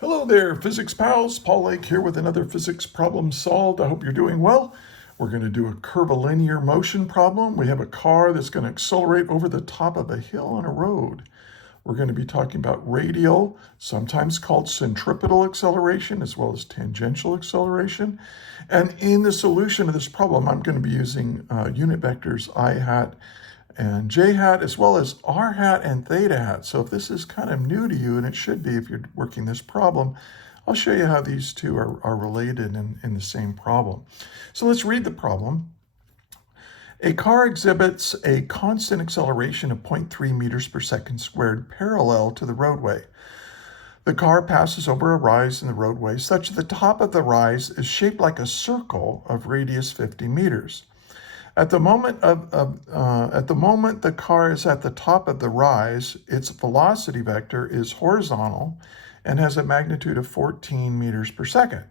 Hello there, physics pals. Paul Lake here with another physics problem solved. I hope you're doing well. We're going to do a curvilinear motion problem. We have a car that's going to accelerate over the top of a hill on a road. We're going to be talking about radial, sometimes called centripetal acceleration, as well as tangential acceleration. And in the solution of this problem, I'm going to be using unit vectors I hat and j hat, as well as r hat and theta hat. So if this is kind of new to you, and it should be if you're working this problem, I'll show you how these two are related in the same problem. So let's read the problem. A car exhibits a constant acceleration of 0.3 meters per second squared parallel to the roadway. The car passes over a rise in the roadway such that the top of the rise is shaped like a circle of radius 50 meters. At the moment the car is at the top of the rise, its velocity vector is horizontal and has a magnitude of 14 meters per second.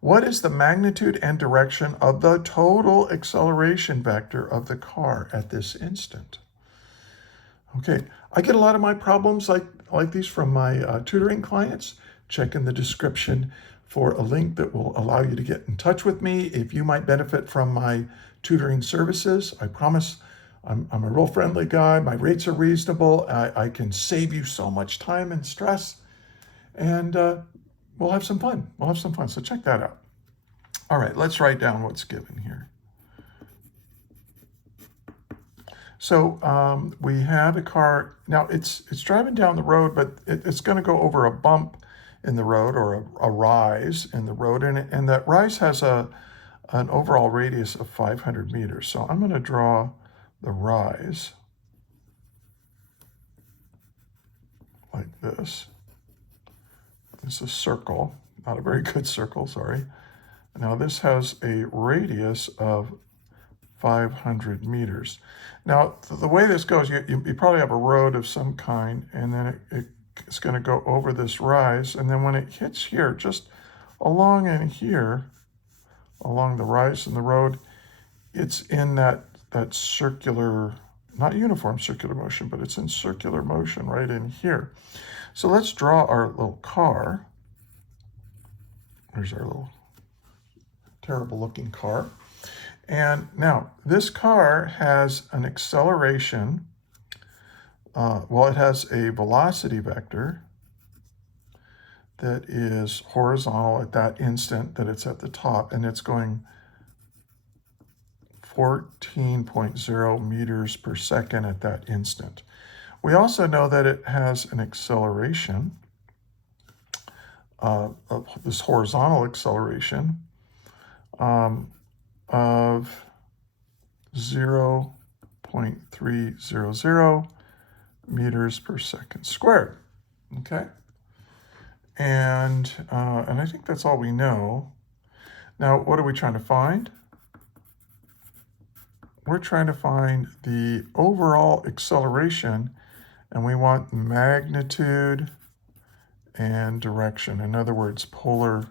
What is the magnitude and direction of the total acceleration vector of the car at this instant? Okay, I get a lot of my problems like these from my tutoring clients. Check in the description for a link that will allow you to get in touch with me if you might benefit from my tutoring services. I promise I'm a real friendly guy. My rates are reasonable. I can save you so much time and stress, and we'll have some fun. So check that out. All right, let's write down what's given here. So we have a car. Now it's driving down the road, but it's going to go over a bump in the road, or a rise in the road, and that rise has an overall radius of 500 meters. So I'm going to draw the rise like this. It's a circle, not a very good circle, sorry. Now this has a radius of 500 meters. Now, the way this goes, you probably have a road of some kind, and then it's going to go over this rise, and then when it hits here, just along in here, along the rise in the road, it's in that circular, not uniform circular motion, but it's in circular motion right in here. So let's draw our little car. There's our little terrible looking car. And now this car has an acceleration, it has a velocity vector that is horizontal at that instant that it's at the top, and it's going 14.0 meters per second at that instant. We also know that it has an acceleration, of this horizontal acceleration, of 0.300 meters per second squared. Okay, and I think that's all we know. Now, what are we trying to find? We're trying to find the overall acceleration, and we want magnitude and direction. In other words, polar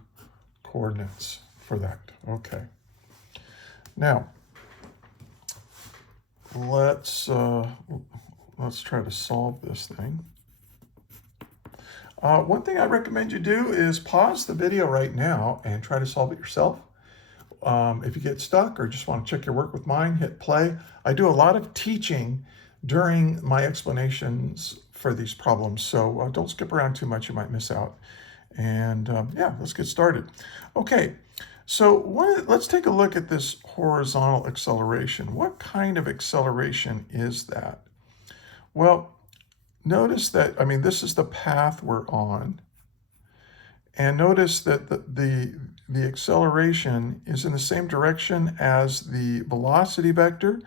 coordinates for that. Okay. Now, let's try to solve this thing. One thing I recommend you do is pause the video right now and try to solve it yourself. If you get stuck or just want to check your work with mine, hit play. I do a lot of teaching during my explanations for these problems, so don't skip around too much, you might miss out. And yeah, let's get started. Okay, so let's take a look at this horizontal acceleration. What kind of acceleration is that? Well, notice that, this is the path we're on. And notice that the acceleration is in the same direction as the velocity vector.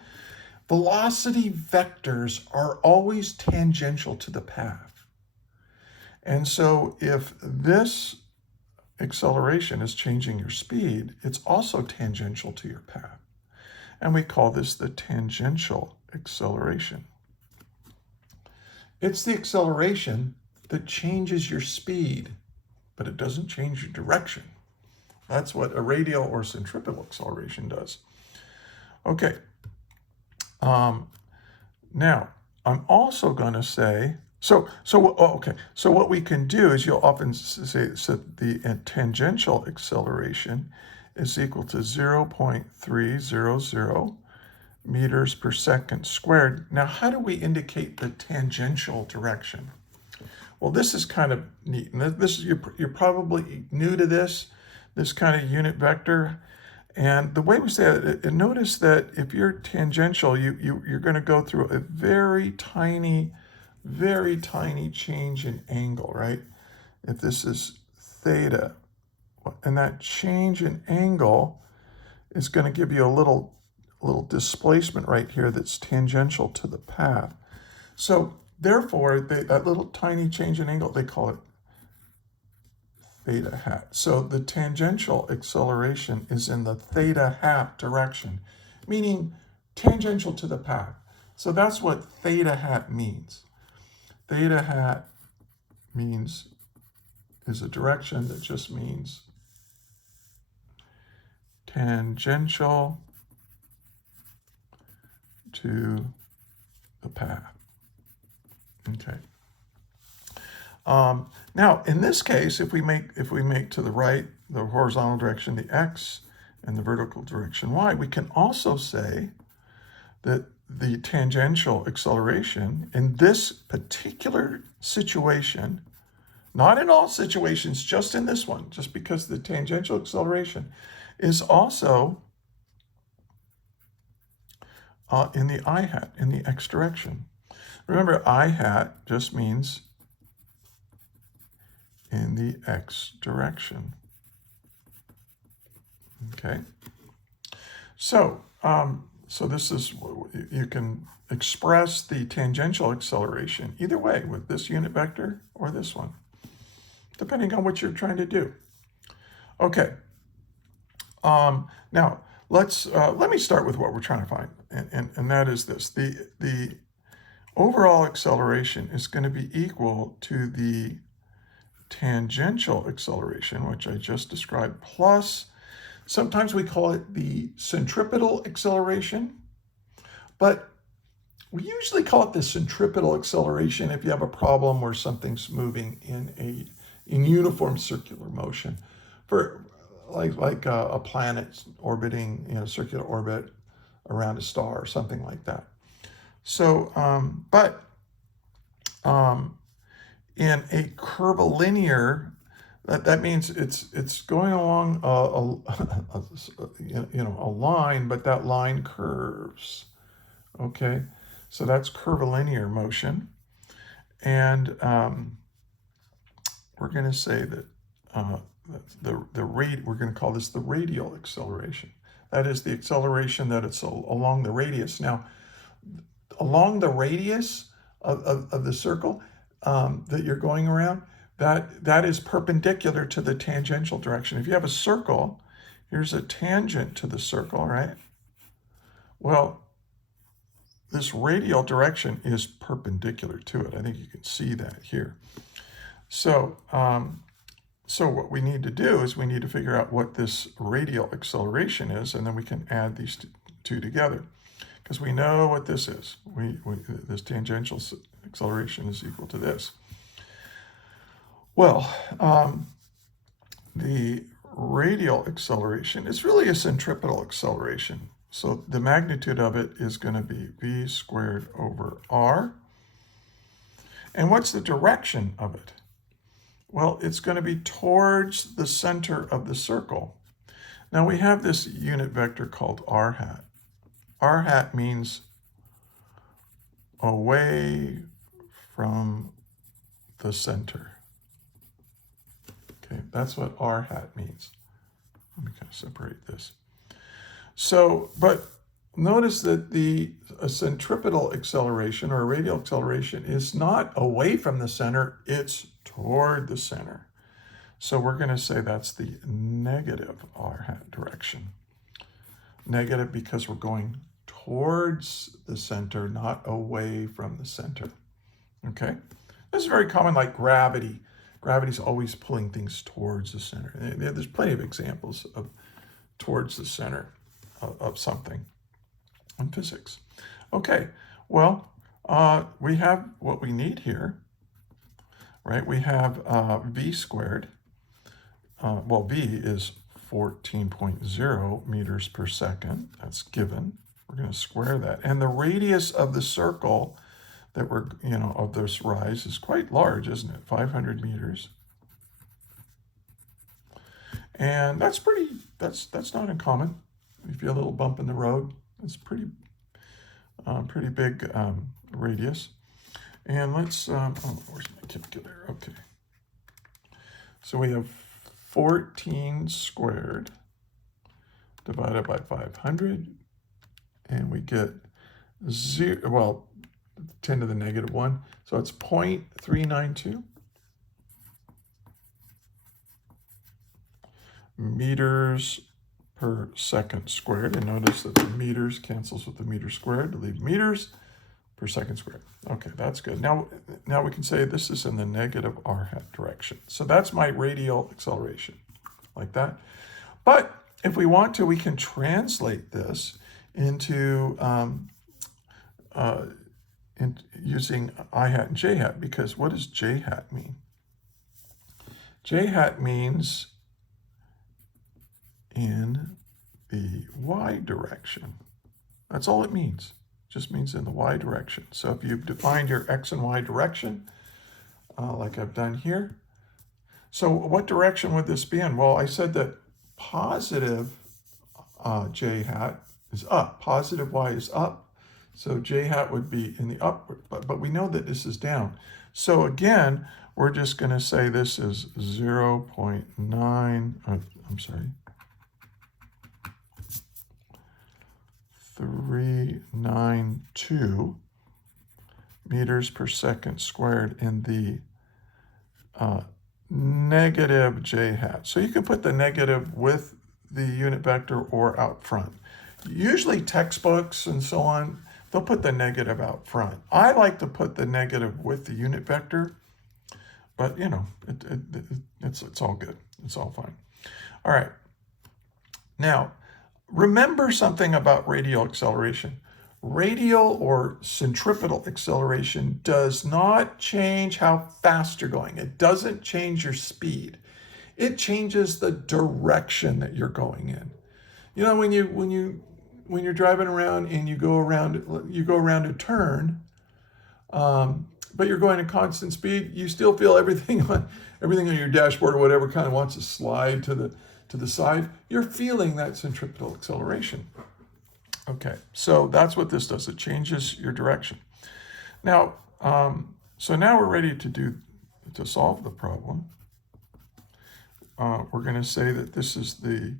Velocity vectors are always tangential to the path. And so if this acceleration is changing your speed, it's also tangential to your path. And we call this the tangential acceleration. It's the acceleration that changes your speed, but it doesn't change your direction. That's what a radial or centripetal acceleration does. Okay. Now, I'm also going to say Okay. So what we can do is you'll often say that the tangential acceleration is equal to 0.300 meters per second squared. Now, how do we indicate the tangential direction? Well, this is kind of neat. And this is you're probably new to this kind of unit vector. And the way we say it, notice that if you're tangential, you're going to go through a very tiny change in angle, right? If this is theta, and that change in angle is going to give you a little displacement right here that's tangential to the path. So therefore, that little tiny change in angle, they call it theta hat. So the tangential acceleration is in the theta hat direction, meaning tangential to the path. So that's what theta hat means. Theta hat is a direction that just means tangential to the path. Okay. Now, in this case, if we make to the right the horizontal direction the x and the vertical direction y, we can also say that the tangential acceleration in this particular situation, not in all situations, just in this one, just because the tangential acceleration is also in the I hat, in the x direction. Remember, I hat just means in the x direction. Okay. So, this is, you can express the tangential acceleration either way with this unit vector or this one, depending on what you're trying to do. Okay. Now let me start with what we're trying to find, and that is this: the overall acceleration is going to be equal to the tangential acceleration, which I just described, plus sometimes we call it the centripetal acceleration, but we usually call it the centripetal acceleration if you have a problem where something's moving in uniform circular motion, for like a planet orbiting circular orbit around a star or something like that. So, in a curvilinear, that means it's going along a line, but that line curves. Okay, so that's curvilinear motion, and we're going to say that we're going to call this the radial acceleration. That is the acceleration that it's along the radius. Now, along the radius of the circle that you're going around, that is perpendicular to the tangential direction. If you have a circle, here's a tangent to the circle, right? Well, this radial direction is perpendicular to it. I think you can see that here. So, so what we need to do is we need to figure out what this radial acceleration is, and then we can add these two together, because we know what this is. This tangential acceleration is equal to this. Well, the radial acceleration is really a centripetal acceleration. So the magnitude of it is going to be v squared over r. And what's the direction of it? Well, it's going to be towards the center of the circle. Now we have this unit vector called r hat. R hat means away from the center. Okay, that's what r hat means. Let me kind of separate this. So, but notice that a centripetal acceleration or a radial acceleration is not away from the center, it's toward the center. So we're going to say that's the negative r hat direction. Negative because we're going towards the center, not away from the center. Okay? This is very common, like gravity. Gravity's always pulling things towards the center. There's plenty of examples of towards the center of something in physics. Okay, well, we have what we need here. right? We have v squared. Well, v is 14.0 meters per second. That's given. We're going to square that. And the radius of the circle that we're, of this rise is quite large, isn't it? 500 meters. And that's that's not uncommon. If you feel a little bump in the road, it's pretty big radius. And let's, where's my calculator? Okay. So we have 14 squared divided by 500, and we get 10 to the negative 1. So it's 0.392 meters per second squared. And notice that the meters cancels with the meter squared to leave meters per second squared. Okay, that's good. Now we can say this is in the negative r hat direction. So that's my radial acceleration, like that. But if we want to, we can translate this into using I hat and j hat, because what does j hat mean? J hat means in the y direction. That's all it means. It just means in the y direction. So if you've defined your x and y direction, like I've done here, so what direction would this be in? Well, I said that positive j hat is up. Positive y is up. So j hat would be in the upward, but we know that this is down. So again, we're just going to say this is 0.9, I'm sorry, 392 meters per second squared in the negative j hat. So you can put the negative with the unit vector or out front. Usually textbooks and so on, they'll put the negative out front. I like to put the negative with the unit vector, but it's all good. It's all fine. All right. Now, remember something about radial acceleration. Radial or centripetal acceleration does not change how fast you're going. It doesn't change your speed. It changes the direction that you're going in. When you're driving around and you go around a turn, but you're going at constant speed, you still feel everything on your dashboard or whatever kind of wants to slide to the side. You're feeling that centripetal acceleration. Okay, so that's what this does. It changes your direction. Now, so now we're ready to solve the problem. We're going to say that this is the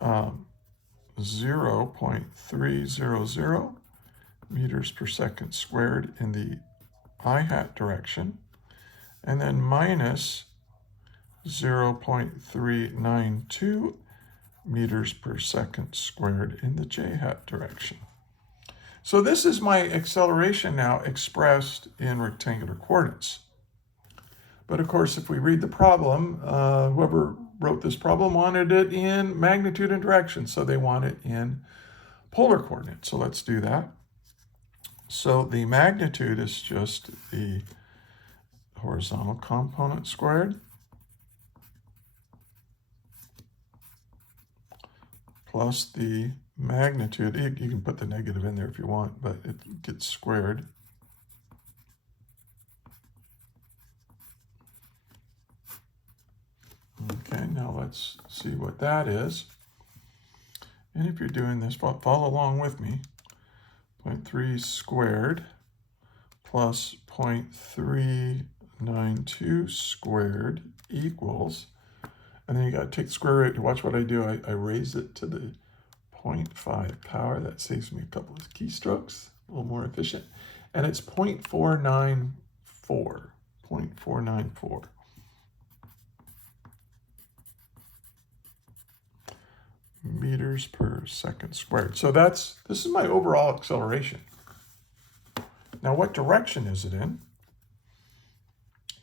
0.300 meters per second squared in the I hat direction, and then minus 0.392 meters per second squared in the j hat direction. So this is my acceleration now expressed in rectangular coordinates. But of course, if we read the problem, whoever wrote this problem wanted it in magnitude and direction, so they want it in polar coordinates. So let's do that. So the magnitude is just the horizontal component squared plus the magnitude. You can put the negative in there if you want, but it gets squared. Okay, now let's see what that is. And if you're doing this, follow along with me. 0.3 squared plus 0.392 squared equals, and then you got to take the square root. Watch what I do. I raise it to the 0.5 power. That saves me a couple of keystrokes, a little more efficient. And it's 0.494. 0.494. Meters per second squared. So this is my overall acceleration. Now, what direction is it in?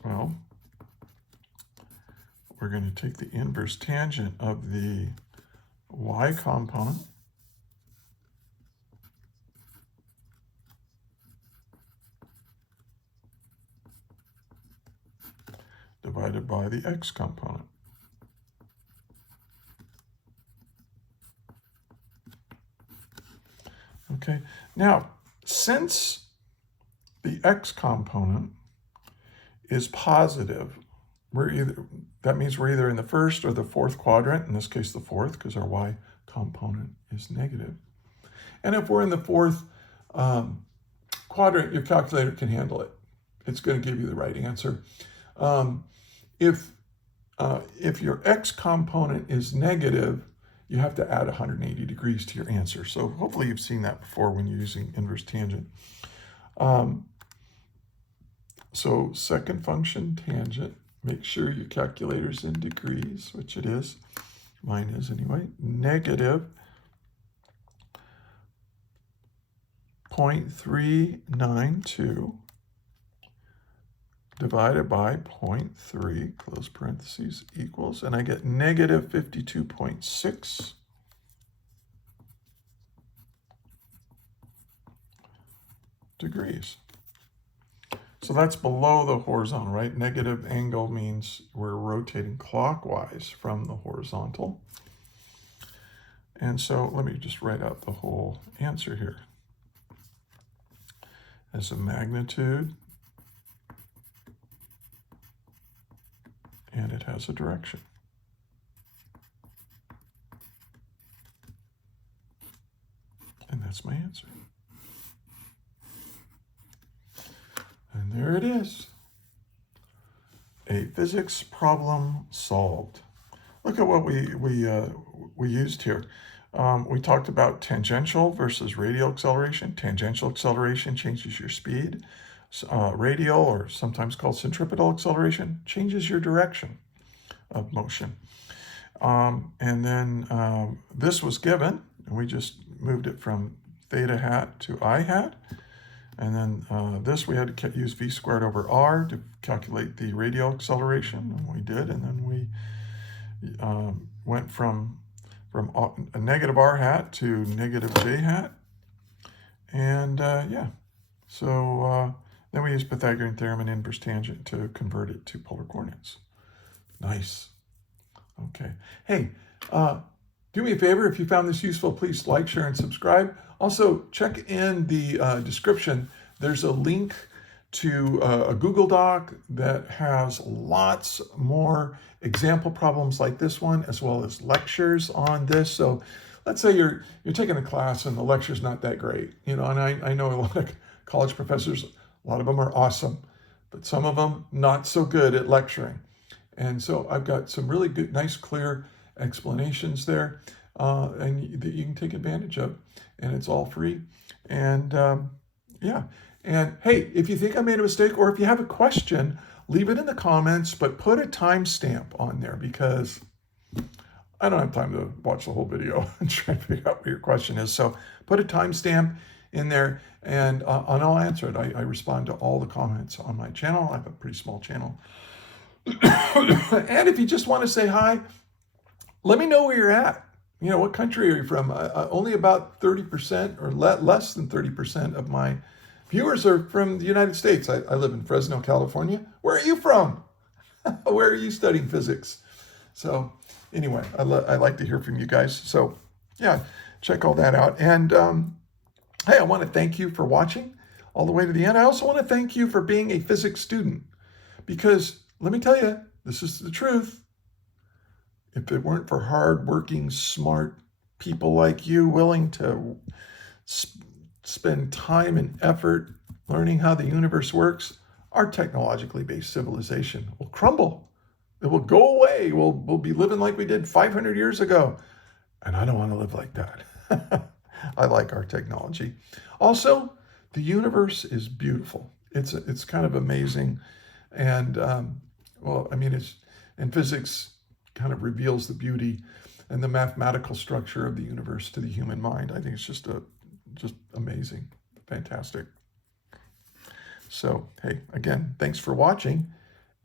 Well, we're going to take the inverse tangent of the y component divided by the x component. Okay, now, since the x component is positive, that means we're either in the first or the fourth quadrant, in this case the fourth, because our y component is negative. And if we're in the fourth quadrant, your calculator can handle it. It's going to give you the right answer. If your x component is negative, you have to add 180 degrees to your answer. So hopefully you've seen that before when you're using inverse tangent. So second function, tangent, make sure your calculator's in degrees, which it is. Mine is anyway. Negative 0.392 divided by 0.3, close parentheses, equals, and I get negative 52.6 degrees. So that's below the horizontal, right? Negative angle means we're rotating clockwise from the horizontal. And so let me just write out the whole answer here. As a magnitude, and it has a direction. And that's my answer. And there it is. A physics problem solved. Look at what we used here. We talked about tangential versus radial acceleration. Tangential acceleration changes your speed. Radial, or sometimes called centripetal acceleration, changes your direction of motion. And then this was given, and we just moved it from theta hat to I hat. And then this we had to use v squared over r to calculate the radial acceleration, and we did. And then we went from a negative r hat to negative j hat. And yeah, so then we used Pythagorean theorem and inverse tangent to convert it to polar coordinates. Nice. Okay. Hey, do me a favor, if you found this useful, please like, share, and subscribe. Also, check in the description. There's a link to a Google Doc that has lots more example problems like this one, as well as lectures on this. So let's say you're taking a class and the lecture's not that great, and I know a lot of college professors, a lot of them are awesome, but some of them not so good at lecturing. And so I've got some really good, nice, clear explanations there, and that you can take advantage of, and it's all free. And yeah, and hey, if you think I made a mistake, or if you have a question, leave it in the comments, but put a timestamp on there, because I don't have time to watch the whole video and try to figure out what your question is. So put a timestamp in there, and I'll answer it. I respond to all the comments on my channel. I have a pretty small channel. And if you just want to say hi, let me know where you're at. What country are you from? Only about 30% or less than 30% of my viewers are from the United States. I live in Fresno, California. Where are you from? Where are you studying physics? So anyway, I like to hear from you guys. So yeah, check all that out. And hey, I want to thank you for watching all the way to the end. I also want to thank you for being a physics student, because let me tell you, this is the truth. If it weren't for hard-working, smart people like you willing to spend time and effort learning how the universe works, our technologically based civilization will crumble. It will go away. We'll be living like we did 500 years ago. And I don't want to live like that. I like our technology. Also, the universe is beautiful. It's kind of amazing. And well, I mean, and physics kind of reveals the beauty and the mathematical structure of the universe to the human mind. I think it's just amazing, fantastic. So, hey, again, thanks for watching.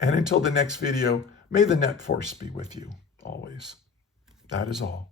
And until the next video, may the net force be with you always. That is all.